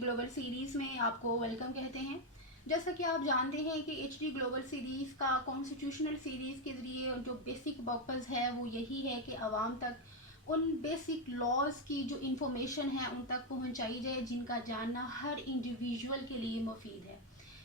Global series में आपको welcome कहते हैं। जैसा कि आप जानते हैं कि HD ग्लोबल सीरीज़ का कॉन्स्टिट्यूशनल सीरीज़ के ज़रिए जो बेसिक पर्पस है वो यही है कि आवाम तक उन बेसिक लॉज की जो इंफॉर्मेशन है उन तक पहुंचाई जाए जिनका जानना हर इंडिविजुअल के लिए मुफीद है।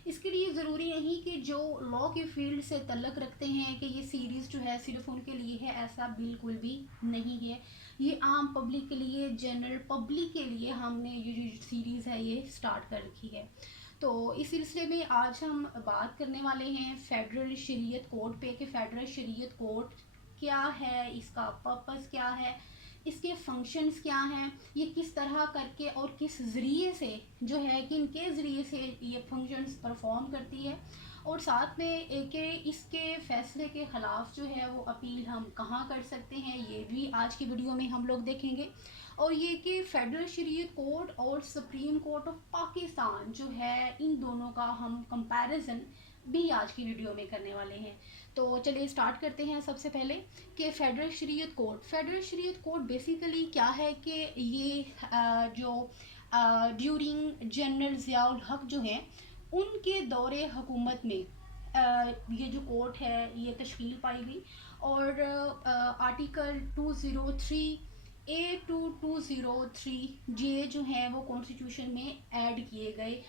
इसके लिए ज़रूरी नहीं कि जो लॉ के फील्ड से तल्लक़ रखते हैं कि ये सीरीज़ जो है सिर्फ उनके लिए है, ऐसा बिल्कुल भी नहीं है। ये आम पब्लिक के लिए, जनरल पब्लिक के लिए हमने ये जो सीरीज़ है ये स्टार्ट कर रखी है। तो इस सिलसिले में आज हम बात करने वाले हैं फेडरल शरीयत कोड पे कि फेडरल शरीयत कोड क्या है, इसका पर्पस क्या है, इसके फंक्शंस क्या हैं, ये किस तरह करके और किस ज़रिए से जो है किन के ज़रिए से ये फंक्शंस परफॉर्म करती है, और साथ में कि इसके फ़ैसले के ख़िलाफ़ जो है वो अपील हम कहाँ कर सकते हैं, ये भी आज की वीडियो में हम लोग देखेंगे। और ये कि फेडरल शरीयत कोड और सुप्रीम कोर्ट ऑफ पाकिस्तान जो है इन दोनों का हम कंपैरिजन भी आज की वीडियो में करने वाले हैं। तो चलिए स्टार्ट करते हैं। सबसे पहले कि फेडरल शरीयत कोड बेसिकली क्या है कि ये जो ड्यूरिंग जनरल ज़ियाउल हक जो हैं उनके दौरे हुकूमत में ये जो कोर्ट है ये तश्कील पाई गई, और आर्टिकल 203A टू 203J जो हैं वो कॉन्स्टिट्यूशन में ऐड किए गए,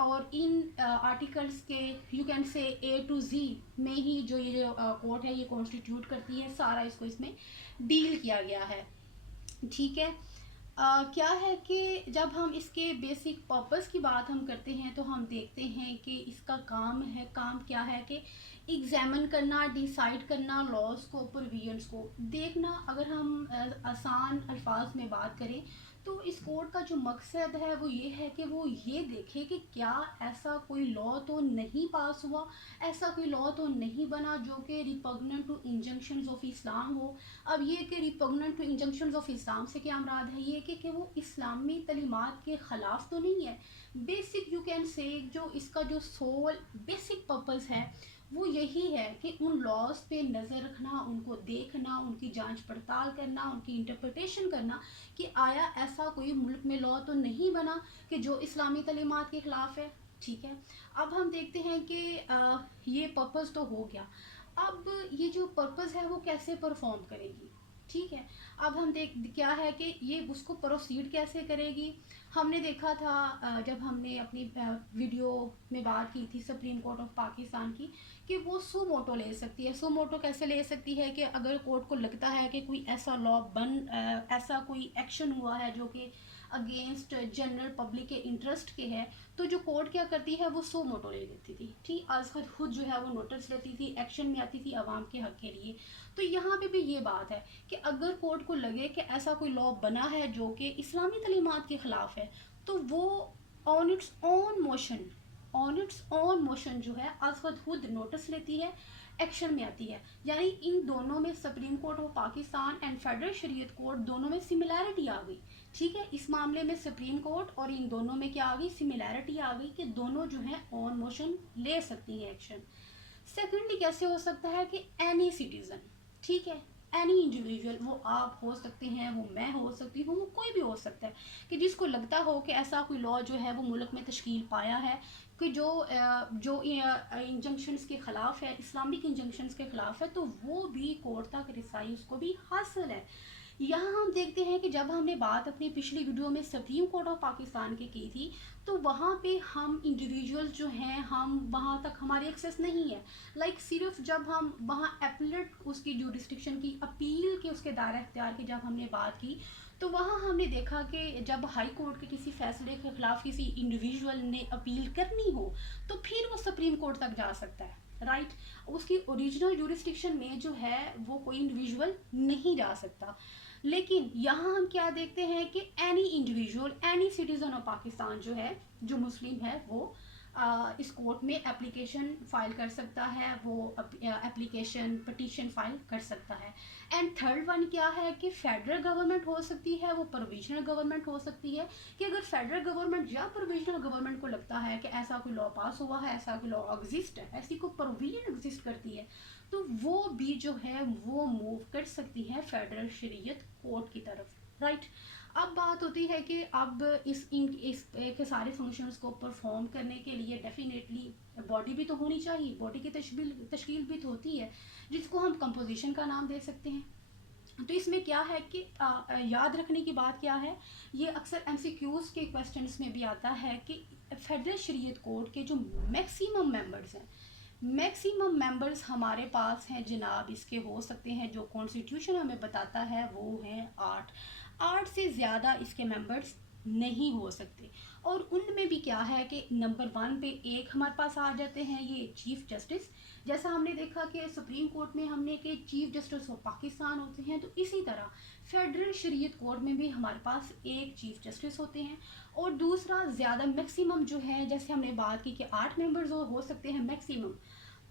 और इन आर्टिकल्स के you can say A to Z में ही जो ये जो कोर्ट है ये कॉन्स्टिट्यूट करती है, सारा इसको इसमें डील किया गया है। ठीक है। क्या है कि जब हम इसके बेसिक पर्पस की बात हम करते हैं तो हम देखते हैं कि इसका काम क्या है कि एग्जामिन करना, डिसाइड करना, लॉज को, प्रोविजंस को देखना। अगर हम आसान अल्फाज में बात करें तो इस कोड का जो मकसद है वो ये है कि वो ये देखे कि क्या ऐसा कोई लॉ तो नहीं पास हुआ, ऐसा कोई लॉ तो नहीं बना जो कि repugnant to injunctions of Islam हो। अब ये कि repugnant to injunctions of Islam से क्या मुराद है, ये कि वो इस्लामी तलीमात के ख़िलाफ़ तो नहीं है। बेसिक यू कैन से जो इसका जो सोल बेसिक पर्पस है वो यही है कि उन लॉज पे नज़र रखना, उनको देखना, उनकी जांच पड़ताल करना, उनकी इंटरप्रिटेशन करना कि आया ऐसा कोई मुल्क में लॉ तो नहीं बना कि जो इस्लामी तलीमात के ख़िलाफ़ है। ठीक है। अब हम देखते हैं कि ये पर्पस तो हो गया। अब ये जो पर्पस है वो कैसे परफॉर्म करेगी। ठीक है। अब हम क्या है कि ये उसको प्रोसीड कैसे करेगी। हमने देखा था जब हमने अपनी वीडियो में बात की थी सुप्रीम कोर्ट ऑफ पाकिस्तान की कि वो सू मोटो ले सकती है। सू मोटो कैसे ले सकती है कि अगर कोर्ट को लगता है कि कोई ऐसा लॉ ऐसा कोई एक्शन हुआ है जो कि अगेंस्ट जनरल पब्लिक के इंटरेस्ट के है, तो जो कोर्ट क्या करती है वो सो मोटो ले लेती थी। ठीक, आज खुद जो है वो नोटिस लेती थी, एक्शन में आती थी आवाम के हक के लिए। तो यहाँ पे भी ये बात है कि अगर कोर्ट को लगे कि ऐसा कोई लॉ बना है जो कि इस्लामी तलीमात के ख़िलाफ़ है तो वो ऑन इट्स ओन मोशन जो है आज खुद नोटिस लेती है, एक्शन में आती है। यानी इन दोनों में supreme court of Pakistan and federal शरीयत कोर्ट दोनों में सिमिलैरिटी आ गई। ठीक है। इस मामले में सुप्रीम कोर्ट और इन दोनों में क्या आ गई, सिमिलैरिटी आ गई कि दोनों जो है ऑन मोशन ले सकती हैं एक्शन। सेकेंडली कैसे हो सकता है कि एनी सिटीज़न, ठीक है, एनी इंडिविजुअल, वो आप हो सकते हैं, वो मैं हो सकती हूँ, वो कोई भी हो सकता है कि जिसको लगता हो कि ऐसा कोई लॉ जो है वो मुल्क में तश्कील पाया है कि जो इंजंक्शंस के ख़िलाफ़ है, इस्लामिक इंजंक्शंस के ख़िलाफ़ है, तो वो भी कोर्ट तक रिसाई उसको भी हासिल है। यहाँ हम देखते हैं कि जब हमने बात अपनी पिछली वीडियो में सुप्रीम कोर्ट ऑफ पाकिस्तान की थी तो वहाँ पे हम इंडिविजुअल्स जो हैं हम वहाँ तक हमारी एक्सेस नहीं है। सिर्फ जब हम वहाँ एपलेट उसकी जुरिस्डिक्शन की अपील के उसके दायरा इख्तियार की जब हमने बात की तो वहाँ हमने देखा कि जब हाई कोर्ट के किसी फैसले के ख़िलाफ़ किसी इंडिविजुअल ने अपील करनी हो तो फिर वो सुप्रीम कोर्ट तक जा सकता है। राइट। उसकी ओरिजिनल जुरिस्डिक्शन में जो है वो कोई इंडिविजुअल नहीं जा सकता। लेकिन यहाँ हम क्या देखते हैं कि any individual, any citizen of Pakistan जो है, जो मुस्लिम है, वो इस कोर्ट में एप्लीकेशन फ़ाइल कर सकता है, वो एप्लीकेशन पटिशन फ़ाइल कर सकता है। एंड थर्ड वन क्या है कि फेडरल गवर्नमेंट हो सकती है, वो प्रोविजनल गवर्नमेंट हो सकती है कि अगर फेडरल गवर्नमेंट या प्रोविजनल गवर्नमेंट को लगता है कि ऐसा कोई लॉ पास हुआ है, ऐसा कोई लॉ एग्जिस्ट है, ऐसी कोई प्रोविजन एग्जिस्ट करती है, तो वो भी जो है वो मूव कर सकती है फेडरल शरीयत कोर्ट की तरफ। राइट। اب بات ہوتی ہے کہ اب اس کے سارے فنکشنز کو پرفارم کرنے کے لیے ڈیفینیٹلی باڈی بھی تو ہونی چاہیے، باڈی کی تشکیل بھی تو ہوتی ہے، جس کو ہم کمپوزیشن کا نام دے سکتے ہیں. تو اس میں کیا ہے کہ یاد رکھنے کی بات کیا ہے، یہ اکثر ایم سی کیوز کے کویسچنس میں بھی آتا ہے کہ فیڈرل شریعت کوڈ کے جو میکسیمم ممبرز ہیں، میکسیمم ممبرز ہمارے پاس ہیں جناب، اس کے ہو سکتے ہیں جو کانسٹیٹیوشن ہمیں بتاتا ہے وہ ہیں 8 سے زیادہ اس کے ممبرز نہیں ہو سکتے. اور ان میں بھی کیا ہے کہ نمبر 1 پہ ایک ہمارے پاس آ جاتے ہیں یہ چیف جسٹس. جیسا ہم نے دیکھا کہ سپریم کورٹ میں ہم نے کہ چیف جسٹس آف پاکستان ہوتے ہیں، تو اسی طرح فیڈرل شریعت کورٹ میں بھی ہمارے پاس ایک چیف جسٹس ہوتے ہیں. اور دوسرا زیادہ میکسیمم جو ہے، جیسے ہم نے بات کی کہ 8 ممبرز ہو سکتے ہیں میکسیمم،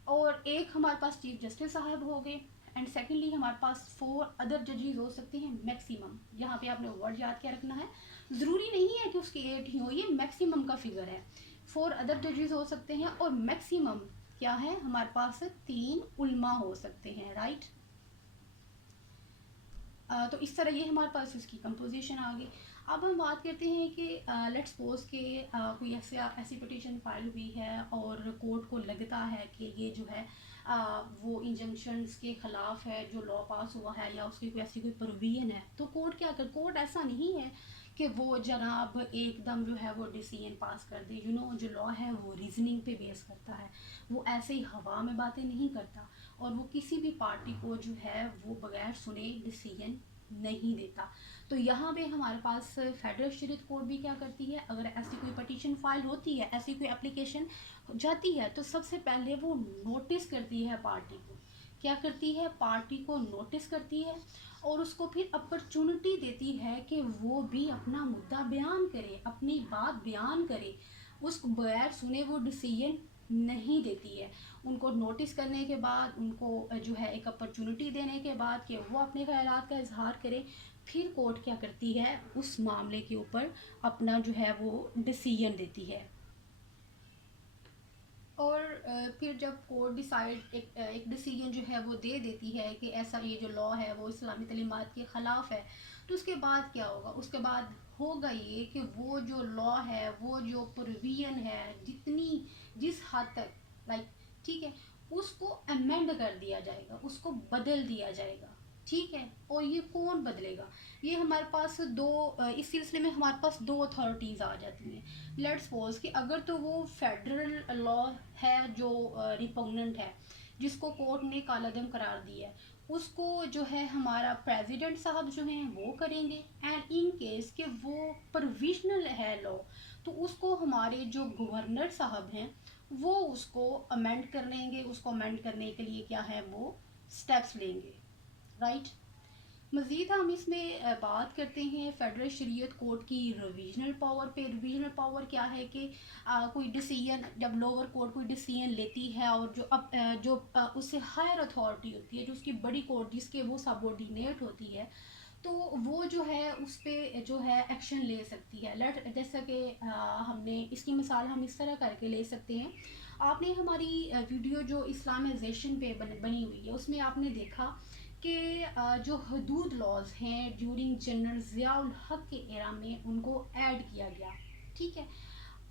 اور ایک ہمارے پاس چیف جسٹس صاحب ہو گئے، اینڈ سیکنڈلی ہمارے پاس 4 ادر ججز ہو سکتے ہیں میکسیمم. یہاں پہ آپ نے ورڈ یاد کیا رکھنا ہے، ضروری نہیں ہے کہ اس کے 8 ہی ہو، یہ میکسیمم کا فگر ہے. 4 ادر ججز ہو سکتے ہیں، اور میکسیمم کیا ہے ہمارے پاس 3 علماء ہو سکتے ہیں، رائٹ. تو اس طرح یہ ہمارے پاس اس کی کمپوزیشن آ گئی. اب ہم بات کرتے ہیں کہ لیٹ سپوز کہ کوئی ایسی پٹیشن فائل ہوئی ہے اور کورٹ کو لگتا ہے کہ یہ جو ہے وہ انجنکشنز کے خلاف ہے جو لا پاس ہوا ہے، یا اس کی کوئی ایسی کوئی پروویژن ہے. تو کورٹ کیا کر، کورٹ ایسا نہیں ہے کہ وہ جناب ایک دم جو ہے وہ ڈیسیژن پاس کر دے. جو لا ہے وہ ریزننگ پہ بیس کرتا ہے، وہ ایسے ہی ہوا میں باتیں نہیں کرتا، اور وہ کسی بھی پارٹی کو جو ہے وہ بغیر سنے ڈیسیژن نہیں دیتا. تو یہاں پہ ہمارے پاس فیڈرل شریعت کورٹ بھی کیا کرتی ہے، اگر ایسی کوئی پٹیشن فائل ہوتی ہے، ایسی کوئی اپلیکیشن جاتی ہے، تو سب سے پہلے وہ نوٹس کرتی ہے پارٹی کو. کیا کرتی ہے؟ پارٹی کو نوٹس کرتی ہے، اور اس کو پھر اپرچونٹی دیتی ہے کہ وہ بھی اپنا مدعا بیان کرے، اپنی بات بیان کرے. اس کو بغیر سنے وہ ڈیسیژن نہیں دیتی ہے. ان کو نوٹس کرنے کے بعد، ان کو جو ہے ایک اپرچونٹی دینے کے بعد کہ وہ اپنے خیالات کا اظہار کرے، پھر کورٹ کیا کرتی ہے، اس معاملے کے اوپر اپنا جو ہے وہ ڈیسیژن دیتی ہے. اور پھر جب کورٹ ڈیسائیڈ ایک ڈیسیژن جو ہے وہ دے دیتی ہے کہ ایسا یہ جو لا ہے وہ اسلامی تعلیمات کے خلاف ہے، تو اس کے بعد کیا ہوگا؟ اس کے بعد ہوگا یہ کہ وہ جو لا ہے، وہ جو پروویژن ہے، جس حد تک ٹھیک ہے، اس کو امینڈ کر دیا جائے گا، اس کو بدل دیا جائے گا. ٹھیک ہے، اور یہ کون بدلے گا؟ یہ ہمارے پاس اس سلسلے میں ہمارے پاس 2 اتھارٹیز آ جاتی ہیں. لیٹ سپوز کہ اگر تو وہ فیڈرل لا ہے جو ریپوگننٹ ہے، جس کو کورٹ نے کالعدم قرار دیا ہے، اس کو جو ہے ہمارا پریزیڈنٹ صاحب جو ہیں وہ کریں گے. اینڈ ان کیس کہ وہ پروویژنل ہے لا، تو اس کو ہمارے جو گورنر صاحب ہیں وہ اس کو امینڈ کر لیں گے. اس کو امینڈ کرنے کے لیے کیا ہے، وہ سٹیپس لیں گے، رائٹ. مزید ہم اس میں بات کرتے ہیں فیڈرل شریعت کورٹ کی ریویژنل پاور پہ. ریویژنل پاور کیا ہے کہ کوئی ڈیسیژن، جب لوور کورٹ کوئی ڈیسیژن لیتی ہے، اور جو اس سے ہائر اتھارٹی ہوتی ہے، جو اس کی بڑی کورٹ جس کے وہ سبورڈینیٹ ہوتی ہے، تو وہ جو ہے اس پہ جو ہے ایکشن لے سکتی ہے. جیسا کہ ہم نے اس کی مثال ہم اس طرح کر کے لے سکتے ہیں. آپ نے ہماری ویڈیو جو اسلامائزیشن پہ بنی ہوئی ہے، اس میں آپ نے دیکھا کہ جو حدود لاز ہیں ڈیورنگ جنرل ضیاء الحق کے ایرا میں ان کو ایڈ کیا گیا. ٹھیک ہے،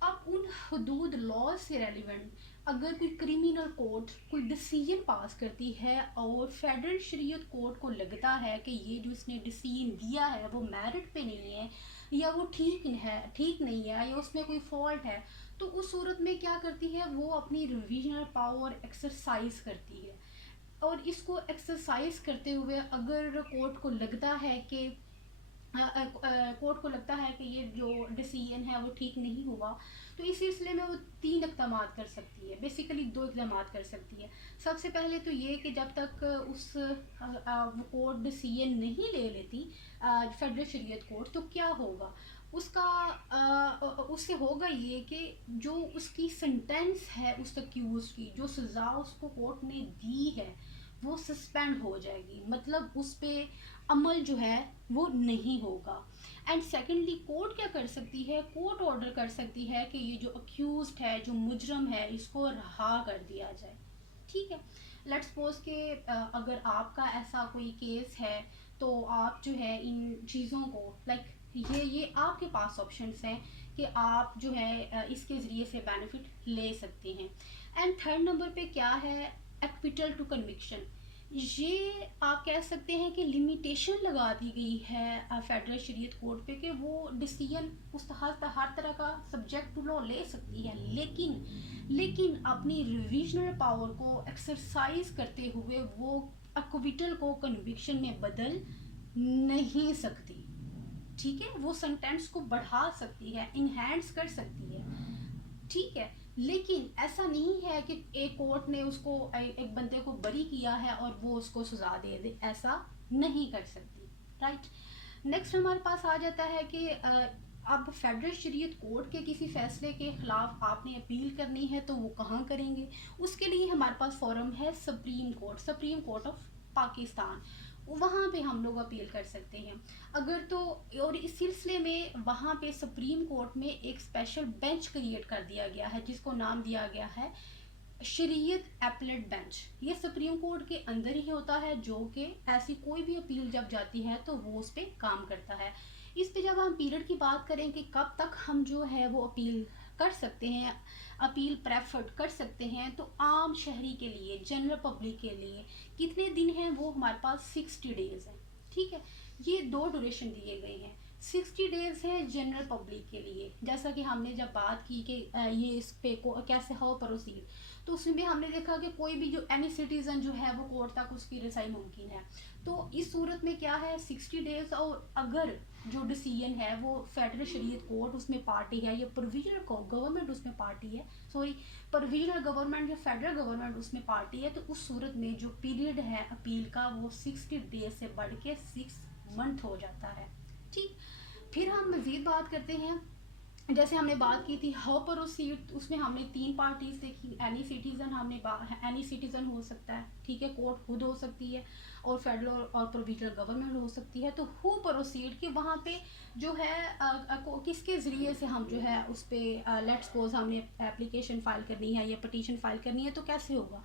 اب ان حدود لاز سے ریلیونٹ اگر کوئی کریمنل کورٹ کوئی ڈیسیژن پاس کرتی ہے، اور فیڈرل شریعت کورٹ کو لگتا ہے کہ یہ جو اس نے ڈیسیژن دیا ہے وہ میرٹ پہ نہیں ہے، یا وہ ٹھیک نہیں ہے، یا اس میں کوئی فالٹ ہے، تو اس صورت میں کیا کرتی ہے، وہ اپنی ریویژنل پاور ایکسرسائز کرتی ہے. اور اس کو ایکسرسائز کرتے ہوئے اگر کورٹ کو لگتا ہے کہ یہ جو ڈیسیژن ہے وہ ٹھیک نہیں ہوا، تو اس سلسلے میں وہ 3 اقدامات کر سکتی ہے. بیسیکلی 2 اقدامات کر سکتی ہے. سب سے پہلے تو یہ کہ جب تک اس کورٹ ڈیسیژن نہیں لے لیتی فیڈرل شریعت کورٹ، تو کیا ہوگا اس سے ہوگا یہ کہ جو اس کی سنٹینس ہے، اس اکیوز کی جو سزا اس کو کورٹ نے دی ہے وہ سسپینڈ ہو جائے گی. مطلب اس پہ عمل جو ہے وہ نہیں ہوگا. اینڈ سیکنڈلی کورٹ کیا کر سکتی ہے، کورٹ آرڈر کر سکتی ہے کہ یہ جو اکیوزڈ ہے، جو مجرم ہے، اس کو رہا کر دیا جائے. ٹھیک ہے، لیٹ سپوز کہ اگر آپ کا ایسا کوئی کیس ہے، تو آپ جو ہے ان چیزوں کو ये आपके पास ऑप्शंस हैं कि आप जो है इसके ज़रिए से बेनिफिट ले सकते हैं। एंड थर्ड नंबर पे क्या है, एक्विटल टू कन्विक्शन। ये आप कह सकते हैं कि लिमिटेशन लगा दी गई है फेडरल शरीयत कोर्ट पे कि वो डिसीजन उस हर तरह का सब्जेक्ट टू लॉ ले सकती है, लेकिन अपनी रिविजनल पावर को एक्सरसाइज करते हुए वो एक्विटल को कन्विक्शन में बदल नहीं सकती। ठीक है, वो सेंटेंस को बढ़ा सकती है, इनहेंस कर सकती है, ठीक है, लेकिन ऐसा नहीं है कि एक कोर्ट ने उसको एक बंदे को बरी किया है और वो उसको सजा दे दे, ऐसा नहीं कर सकती। राइट, नेक्स्ट हमारे पास आ जाता है कि अब फेडरल शरीयत कोर्ट के किसी फैसले के खिलाफ आपने अपील करनी है तो वो कहाँ करेंगे? उसके लिए हमारे पास फॉरम है सुप्रीम कोर्ट ऑफ पाकिस्तान, वहाँ पे हम लोग अपील कर सकते हैं अगर तो। और इस सिलसिले में वहाँ पे सुप्रीम कोर्ट में एक स्पेशल बेंच क्रिएट कर दिया गया है जिसको नाम दिया गया है शरीयत एपलेट बेंच। ये सुप्रीम कोर्ट के अंदर ही होता है, जो कि ऐसी कोई भी अपील जब जाती है तो वो उस पर काम करता है। इस पे जब हम पीरियड की बात करें कि कब तक हम जो है वो अपील कर सकते हैं, अपील प्रेफर्ड कर सकते हैं, तो आम शहरी के लिए, जनरल पब्लिक के लिए कितने दिन हैं, वो हमारे पास 60 डेज़ है। ठीक है, ये दो ड्यूरेशन दिए गए हैं। 60 डेज़ है जनरल पब्लिक के लिए, जैसा कि हमने जब बात की कि ये इस पे को कैसे हाउ प्रोसीड, तो उसमें भी हमने देखा कि कोई भी जो एनी सिटीज़न जो है वो कोर्ट तक उसकी रसाई मुमकिन है। तो इस सूरत में क्या है 60 डेज़, और अगर जो डिसीजन है वो फेडरल शरीयत कोर्ट उसमें पार्टी है या प्रोविजनल गवर्नमेंट उसमें पार्टी है, प्रोविजनल गवर्नमेंट या फेडरल गवर्नमेंट उसमें पार्टी है, तो उस सूरत में जो पीरियड है अपील का वो 60 डेज से बढ़ के 6 मंथ हो जाता है। ठीक, फिर हम मज़ीद बात करते हैं, जैसे हमने बात की थी हाउ प्रोसीड, उसमें हमने 3 पार्टीज देखी। एनी सिटीज़न एनी सिटीज़न हो सकता है, ठीक है, कोर्ट खुद हो सकती है, और फेडरल और प्रोविजनल गवर्नमेंट हो सकती है। तो हु प्रोसीड कि वहाँ पे जो है किसके ज़रिए से हम जो है उस पर लेट्स सपोज हमने एप्लीकेशन फ़ाइल करनी है या पटिशन फ़ाइल करनी है, तो कैसे होगा?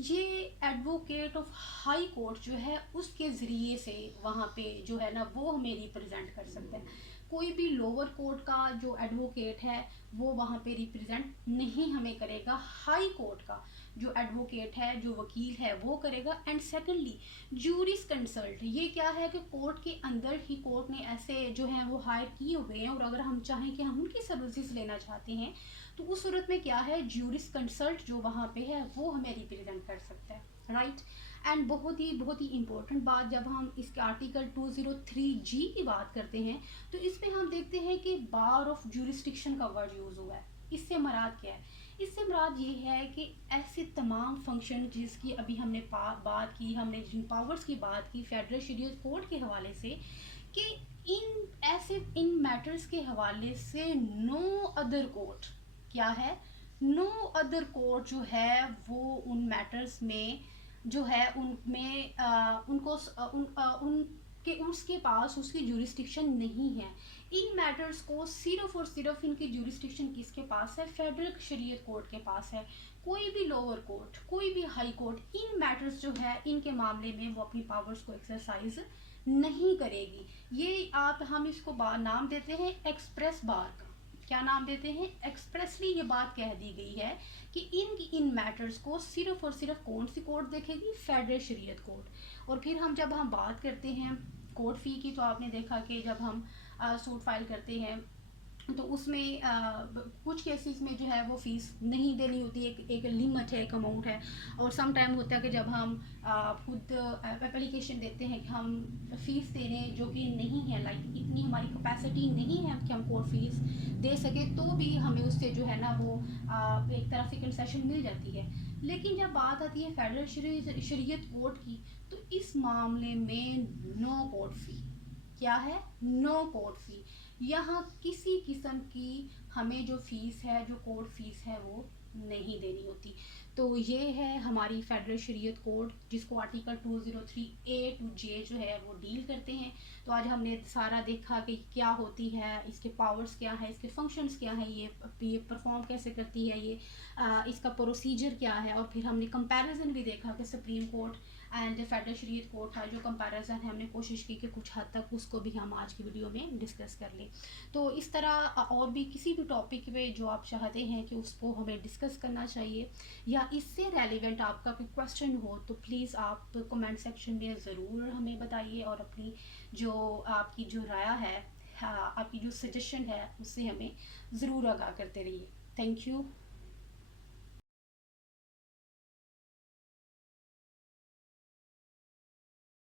ये एडवोकेट ऑफ हाई कोर्ट जो है उसके ज़रिए से वहाँ पे जो है ना वो हमें रिप्रेजेंट कर सकते हैं। कोई भी लोअर कोर्ट का जो एडवोकेट है वो वहाँ पे रिप्रेजेंट नहीं हमें करेगा, हाई कोर्ट का जो एडवोकेट है, जो वकील है, वो करेगा। एंड सेकेंडली जूरिस कंसल्ट, ये क्या है कि कोर्ट के अंदर ही कोर्ट ने ऐसे जो हैं वो हायर किए हुए हैं, और अगर हम चाहें कि हम उनकी सर्विसेज लेना चाहते हैं तो उस सूरत में क्या है, जूरिस कंसल्ट जो वहाँ पे है वो हमें रिप्रेजेंट कर सकता है। राइट, एंड बहुत ही इम्पोर्टेंट बात, जब हम इसके आर्टिकल 203G की बात करते हैं तो इसमें हम देखते हैं कि बार ऑफ ज्यूरिस्डिक्शन का वर्ड यूज़ हुआ है। इससे मुराद क्या है? इससे मुराद ये है कि ऐसे तमाम फंक्शन जिसकी अभी हमने बात की, हमने जिन पावर्स की बात की फेडरल शरीयत कोर्ट के हवाले से, कि इन मैटर्स के हवाले से नो अदर कोर्ट क्या है, नो अदर कोर्ट जो है वो उन मैटर्स में जो है उनमें उनके उसके पास उसकी ज्यूरिस्डिक्शन नहीं है। इन मैटर्स को सिर्फ और सिर्फ इनकी ज्यूरिस्डिक्शन किसके पास है? फेडरल शरीयत कोर्ट के पास है। कोई भी लोअर कोर्ट, कोई भी हाई कोर्ट इन मैटर्स जो है इनके मामले में वो अपनी पावर्स को एक्सरसाइज नहीं करेगी। ये हम इसको नाम देते हैं एक्सप्रेस बार का। क्या नाम देते हैं? एक्सप्रेसली ये बात कह दी गई है कि इन मैटर्स को सिर्फ और सिर्फ कौन सी कोर्ट देखेगी? फेडरल शरीयत कोर्ट। और फिर जब हम बात करते हैं कोर्ट फ़ी की, तो आपने देखा कि जब हम सूट फाइल करते हैं तो उसमें कुछ केसेस में जो है वो फ़ीस नहीं देनी होती, एक लिमिट है, एक अमाउंट है। और सम टाइम होता है कि जब हम खुद एप्लीकेशन देते हैं कि हम फ़ीस दे रहे हैं जो कि नहीं है, लाइक इतनी हमारी कैपेसिटी नहीं है कि हम कोर्ट फ़ीस दे सके, तो भी हमें उससे जो है ना वो एक तरह से कंसेशन मिल जाती है। लेकिन जब बात आती है फेडरल शरीयत कोर्ट की, तो इस मामले में नो कोर्ट फ़ी। क्या है? नो कोर्ट फ़ी। यहाँ किसी किस्म की हमें जो फ़ीस है, जो कोर्ट फ़ीस है, वो नहीं देनी होती। तो ये है हमारी फेडरल शरीयत कोड, जिसको आर्टिकल 203A to J जो है वो डील करते हैं। तो आज हमने सारा देखा कि क्या होती है, इसके पावर्स क्या है, इसके फंक्शंस क्या है, ये परफॉर्म कैसे करती है, ये इसका प्रोसीजर क्या है, और फिर हमने कंपैरिजन भी देखा कि सुप्रीम कोर्ट اینڈ فیڈرل شریعت کورٹ کا جو کمپیریزن ہے ہم نے کوشش کی کہ کچھ حد تک اس کو بھی ہم آج کی ویڈیو میں ڈسکس کر لیں. تو اس طرح اور بھی کسی بھی ٹاپک پہ جو آپ چاہتے ہیں کہ اس کو ہمیں ڈسکس کرنا چاہیے یا اس سے ریلیونٹ آپ کا کوئی کویشچن ہو تو پلیز آپ کمنٹ سیکشن میں ضرور ہمیں بتائیے اور اپنی جو آپ کی جو رائے ہے آپ کی جو سجیشن ہے اس سے ہمیں ضرور آگاہ کرتے رہیے. Thank you.